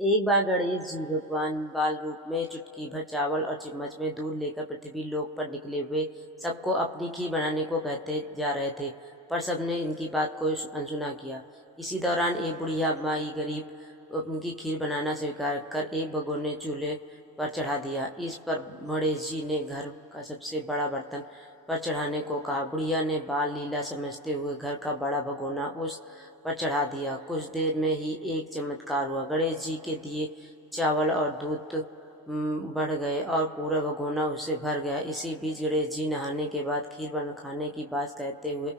एक बार गणेश जी भगवान बाल रूप में चुटकी भर चावल और चम्मच में दूध लेकर पृथ्वी लोक पर निकले हुए सबको अपनी खीर बनाने को कहते जा रहे थे, पर सबने इनकी बात को अनसुना किया। इसी दौरान एक बुढ़िया माई गरीब उनकी खीर बनाना स्वीकार कर एक भगोने चूल्हे पर चढ़ा दिया। इस पर गणेश जी ने घर का सबसे बड़ा बर्तन पर चढ़ाने को कहा। बुढ़िया ने बाल लीला समझते हुए घर का बड़ा भगोना उस पर चढ़ा दिया। कुछ देर में ही एक चमत्कार हुआ। गणेश जी के दिए चावल और दूध बढ़ गए और पूरा भगोना उससे भर गया। इसी बीच गणेश जी नहाने के बाद खीर बन खाने की बात कहते हुए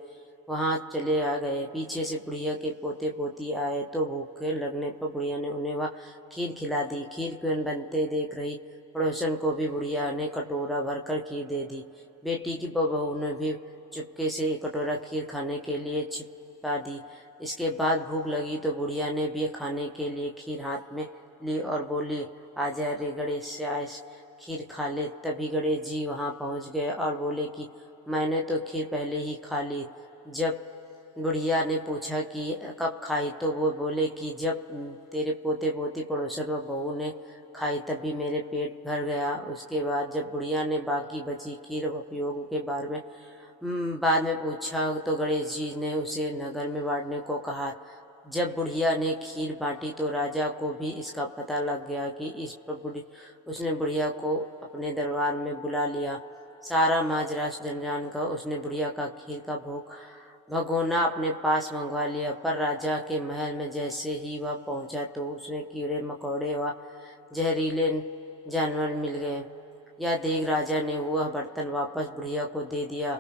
वहाँ चले आ गए। पीछे से बुढ़िया के पोते पोती आए तो भूखे लगने पर बुढ़िया ने उन्हें वह खीर खिला दी। खीर बनते देख रही पड़ोसन को भी बुढ़िया ने कटोरा भरकर खीर दे दी। बेटी की बहू ने भी चुपके से एक कटोरा खीर खाने के लिए छिपा दी। इसके बाद भूख लगी तो बुढ़िया ने भी खाने के लिए खीर हाथ में ली और बोली, आजा रे गणेश, आज खीर खा ले। तभी गणेश जी वहाँ पहुँच गए और बोले कि मैंने तो खीर पहले ही खा ली। जब बुढ़िया ने पूछा कि कब खाई तो वो बोले कि जब तेरे पोते पोती पड़ोसन व बहू ने खाई तभी मेरे पेट भर गया। उसके बाद जब बुढ़िया ने बाकी बची खीर उपयोग के बारे में बाद में पूछा तो गणेश जी ने उसे नगर में बांटने को कहा। जब बुढ़िया ने खीर बांटी तो राजा को भी इसका पता लग गया कि इस पर उसने बुढ़िया को अपने दरबार में बुला लिया। सारा माजरा जानकर उसने बुढ़िया का खीर का भगोना अपने पास मंगवा लिया। पर राजा के महल में जैसे ही वह पहुंचा तो उसने कीड़े मकोड़े व जहरीले जानवर मिल गए। यह देख राजा ने वह बर्तन वापस बुढ़िया को दे दिया,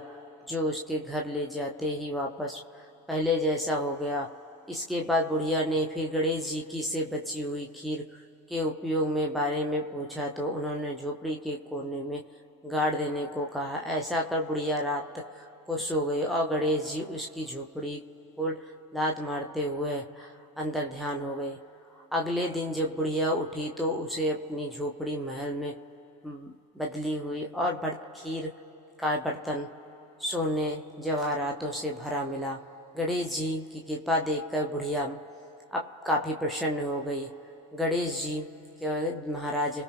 जो उसके घर ले जाते ही वापस पहले जैसा हो गया। इसके बाद बुढ़िया ने फिर गणेश जी की से बची हुई खीर के उपयोग में बारे में पूछा तो उन्होंने झोपड़ी के कोने में गाड़ देने को कहा। ऐसा कर बुढ़िया रात को सो गई और गणेश जी उसकी झोपड़ी को लात मारते हुए अंदर ध्यान हो गए। अगले दिन जब बुढ़िया उठी तो उसे अपनी झोपड़ी महल में बदली हुई और खीर का बर्तन सोने जवाहरातों से भरा मिला। गणेश जी की कृपा देखकर बुढ़िया अब काफ़ी प्रसन्न हो गई। गणेश जी के महाराज,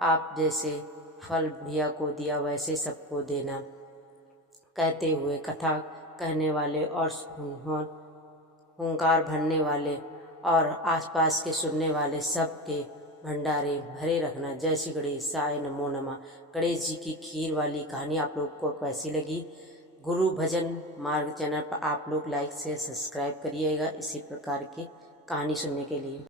आप जैसे फल बुढ़िया को दिया वैसे सबको देना, कहते हुए कथा कहने वाले और हुंकार भरने वाले और आसपास के सुनने वाले सब के भंडारे भरे रखना। जय श्री गणेशाय नमो नमः। गणेश जी की खीर वाली कहानी आप लोग को कैसी लगी? गुरु भजन मार्ग चैनल पर आप लोग लाइक से सब्सक्राइब करिएगा इसी प्रकार की कहानी सुनने के लिए।